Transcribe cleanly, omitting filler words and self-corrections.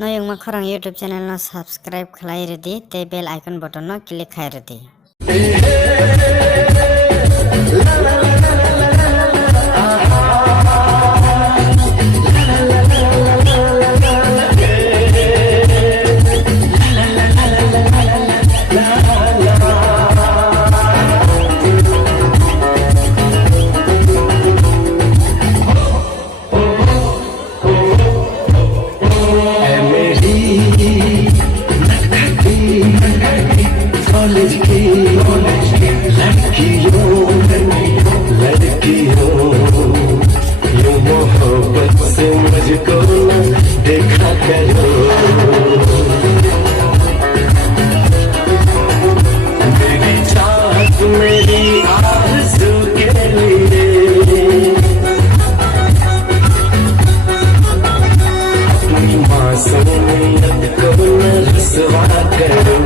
Noyong makarang YouTube channel no subscribe khalai redi te bell icon button no click khai redi. College की लड़कियों यूं मोहब्बत से मुझको न देखा करो। मेरी चाहत मेरी आरज़ू के लिए अपनी मासूमियत को न रुसवा करो।